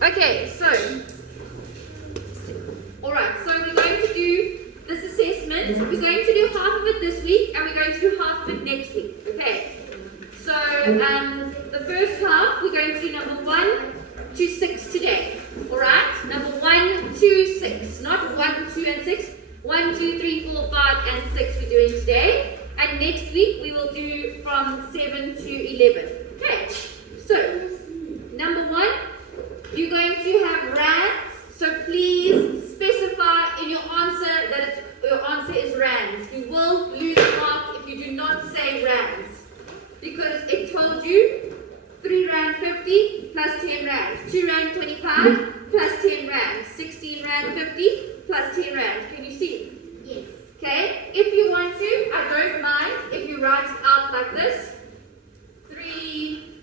Okay, so, alright, so we're going to do this assessment. We're going to do half of it this week and we're going to do half of it next week. Okay, so the first half we're going to do number 1 to 6 today. Alright, number 1 to 6, not 1, 2 and 6. 1, 2, 3, 4, 5 and 6 we're doing today. And next week we will do from 7 to 11. Okay, so number 1, you're going to have rands. So please specify in your answer that your answer is rands. You will lose a mark if you do not say rands, because it told you 3 rand 50 plus 10 rand, 2 rand 25 plus 10 rand, 16 rand 50 plus 10 rand. Can you see? Yes. Okay, if you want to, I don't mind if you write it out like this. 3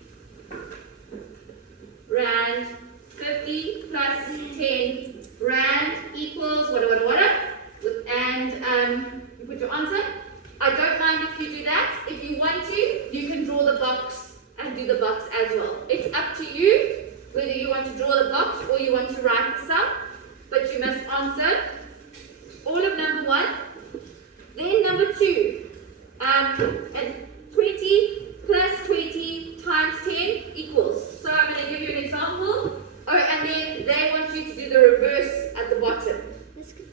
rand 50 plus 10 rand equals what? And you put your answer. I don't mind if you do that. If you want to, you can draw the box and do the box as well. It's up to you whether you want to draw the box or you want to write the sum, but you must answer all of number 1. Then number 2, and 20 plus 20 times 10 equals. So I'm going to give you an example. Oh, and then they want you to do the reverse at the bottom.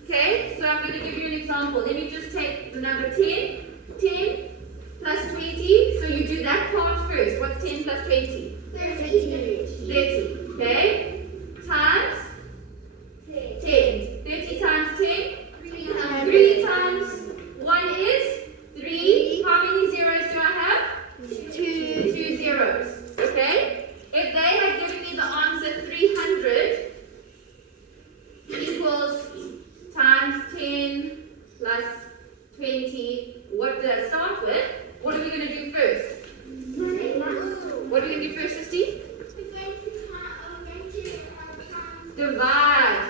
Okay, so I'm going to give you an example. Let me just take the number 10. 10 plus 20. So you do that part first. What's 10 plus 20? 30. 30. Okay. Times 10. 30 times 10. 3 times 1 is 3. How many zeros do I have? 2 zeros. Okay. If they had given me the answer 300 equals times 10 plus 20, what did I start with? What are we going to do first? What are we going to do first, Christy? Divide.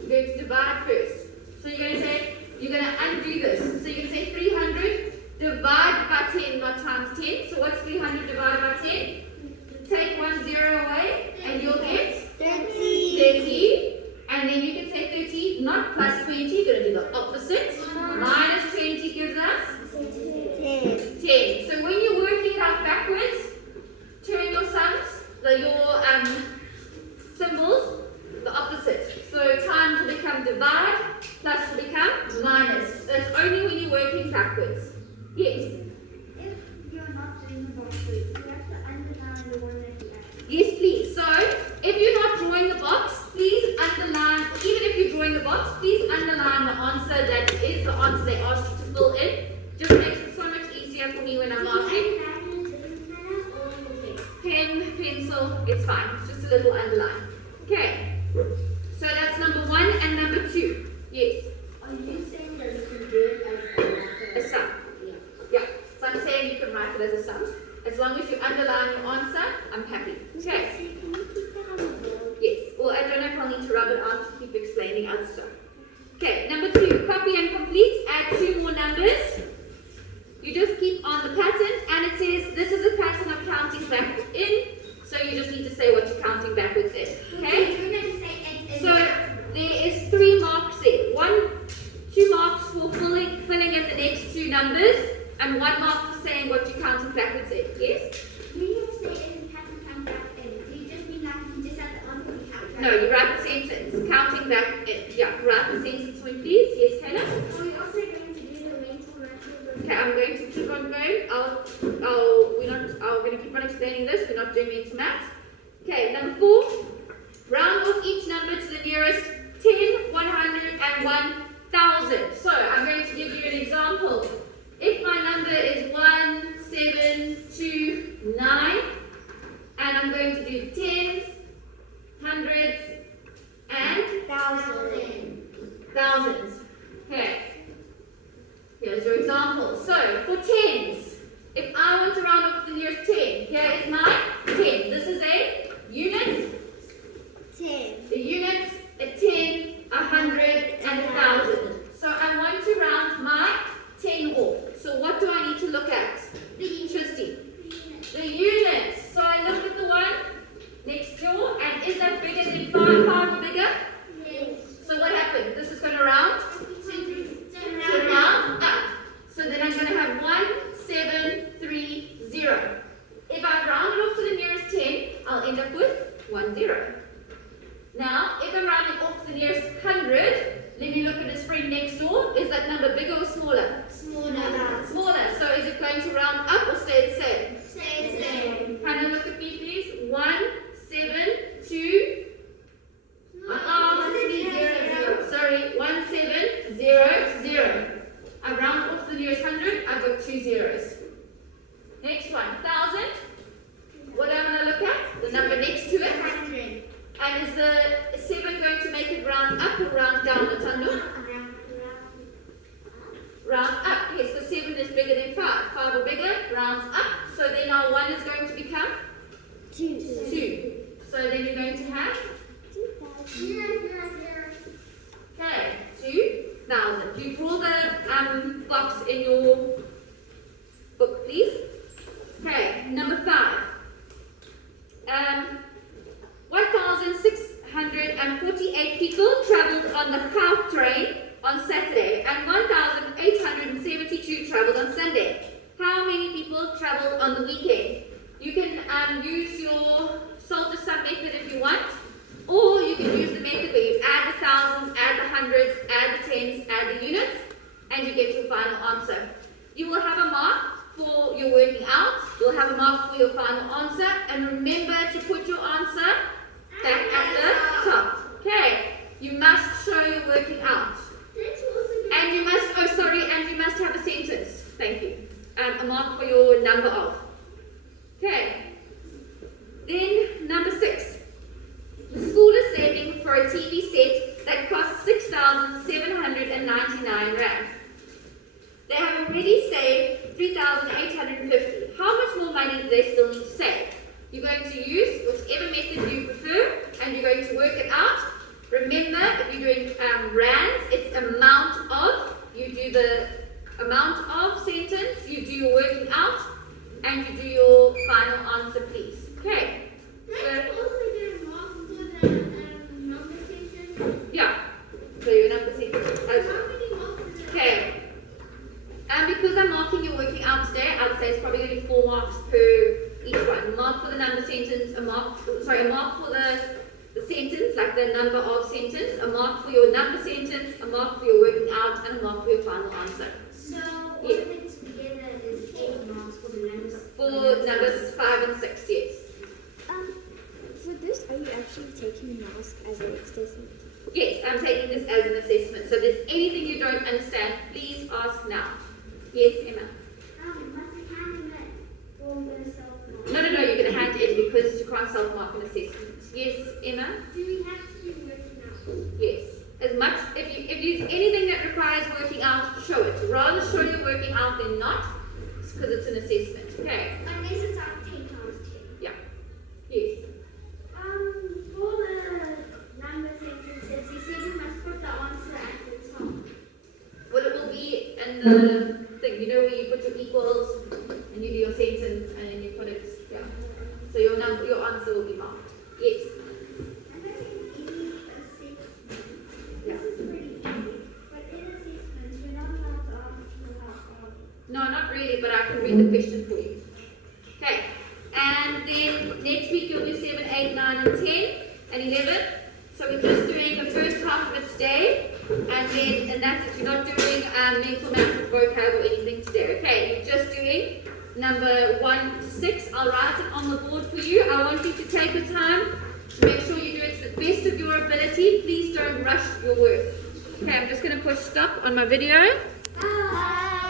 We're going to divide first. So you're going to undo this. So you're going to say 300 divided by 10, not times 10. So what's 300 divided by 10? Take 1 0 away and you'll get 30. And then you can say 30, not plus 20. You're going to do the opposite. Minus 20 gives us 10. So when you're working it out backwards, turn your sums, your symbols, the opposite. So times will become divide, plus will become minus. That's only when you're working backwards. Yes? If you're not doing the boxes, you have to underline the one that you add. Yes, please. So if you're not drawing the box, please underline, even if you're drawing the box, please underline the answer that is the answer they asked you to fill in. Just makes it so much easier for me when I'm marking. Pen, pencil, it's fine. It's just a little underline. Okay. So that's number 1 and number 2. Yes. Are you saying that you can do it as A sum. Yeah. So I'm saying you can write it as a sum. As long as you underline your answer, I'm happy. Okay. Can you keep that on the board? Yes. Well, I don't know if I'll need to rub it out to keep explaining other stuff. Okay. Number 2. Copy and complete. Add 2 more numbers. You just keep on the pattern, and it says this is a pattern of counting backwards in. So you just need to say what you're counting backwards in. Okay. You're going to say it. So there is 3 marks there. 2 marks for filling in the next 2 numbers, and 1 mark for saying what you're counting backwards in. Yes? When you say it is counting back in, do you just mean like you just have to answer the count? No, you write the sentence. Counting back in. Yeah, write the sentence for me, please. Yes, Taylor? Are we also going to do the mental record? Okay, I'm going to keep on going. We're going to keep on explaining this. We're not doing mental maths. Okay, number 4. Round off each number to the nearest 10, 100, and 1,000. So I'm going to give you an example. If my number is 1729, and I'm going to do tens, hundreds, and thousands. Okay. Here's your example. So for tens, if I want to round up to the nearest 10, here is my 10. This is a unit. 10. The units, a 10, 100, and 1,000. So I want to round my 10 off. So what do I need to look at? The units. The units. So I look at the one next door, and is that bigger than 5? 5 or bigger? Yes. So what happens? This is going to round to round up. So then I'm going to have 1, 7, 3, 0. If I round it off to the nearest 10, I'll end up with 1, 0. Now, if I'm rounding off to the nearest 100, let me look at his friend next door. Is that number bigger or smaller? Smaller. Smaller. So is it going to round up or stay the same? Stay the same. Can I look at me, please? 1, 7, 2. Oh, 3, 0, 0. Sorry, 1, 7, 0, 0. I round off to the nearest 100. I've got 2 zeros. Next one, 1,000. What am I going to look at? The number next to it. 100. And is the 7 going to make it round up or round down, Latando? Round up, yes, because 7 is bigger than 5. 5 or bigger, rounds up. So then our 1 is going to become 2. So then you're going to have, okay, 2,000. You draw the box in your book, please. Okay, number 5. 1,648 people travelled on the South train on Saturday and 1,872 travelled on Sunday. How many people travelled on the weekend? You can use your solve the sum method if you want, or you can use the method where you add the thousands, add the hundreds, add the tens, add the units, and you get your final answer. You will have a mark for your working out, you'll have a mark for your final answer, and remember to put your answer back at the top. Okay, you must show your working out. And you must, and you must have a sentence. Thank you. A mark for your number of. Okay. Then number 6. The school is saving for a TV set that costs 6,799 rand. They have already saved 3,850. How much more money do they still need to save? You're going to use whichever method you prefer, and you're going to work it out. Remember, if you're doing rands, it's amount of. You do the amount of sentence, you do your working out, and you do your final answer, please. Okay. Yeah. So your number sentence. Okay. And because I'm marking your working out today, I'd say it's probably going to be 4 marks per each one. A mark for the number sentence, a mark for the sentence, like the number of sentence, a mark for your number sentence, a mark for your working out, and a mark for your final answer. So all of it together is 8 marks for the numbers. For numbers 5 and 6, yes. For this, are you actually taking mask as an assessment? Yes, I'm taking this as an assessment. So if there's anything you don't understand, please ask now. Yes, Emma? Must I hand it or I'm going to self-mark? No, you're going to hand it in because you can't self-mark an assessment. Yes, Emma? Do we have to do working out? Yes. As much, if there's anything that requires working out, show it. Rather show you're working out than not, because it's an assessment. Okay? Unless it's out 10 times 10. Yeah. Yes. For the number sentences, you said you must put the answer at the top. Well, it will be in the thing, you know, where you put your equals and you do your sentence and then you put it, yeah. So your answer will be marked. Yes. I don't think any assessment. Yeah. This is pretty easy. But in assessments, you're not allowed to ask people how hard. No, not really, but I can read the question for you. Okay. And then next week you'll do 7, 8, 9, and 10, and 11. So we're just doing the first half of it today, and that's it. You're not doing mental math with vocab or anything today. Okay, you're just doing number 1 to 6. I'll write it on the board for you. I want you to take your time to make sure you do it to the best of your ability. Please don't rush your work. Okay, I'm just going to push stop on my video. Bye.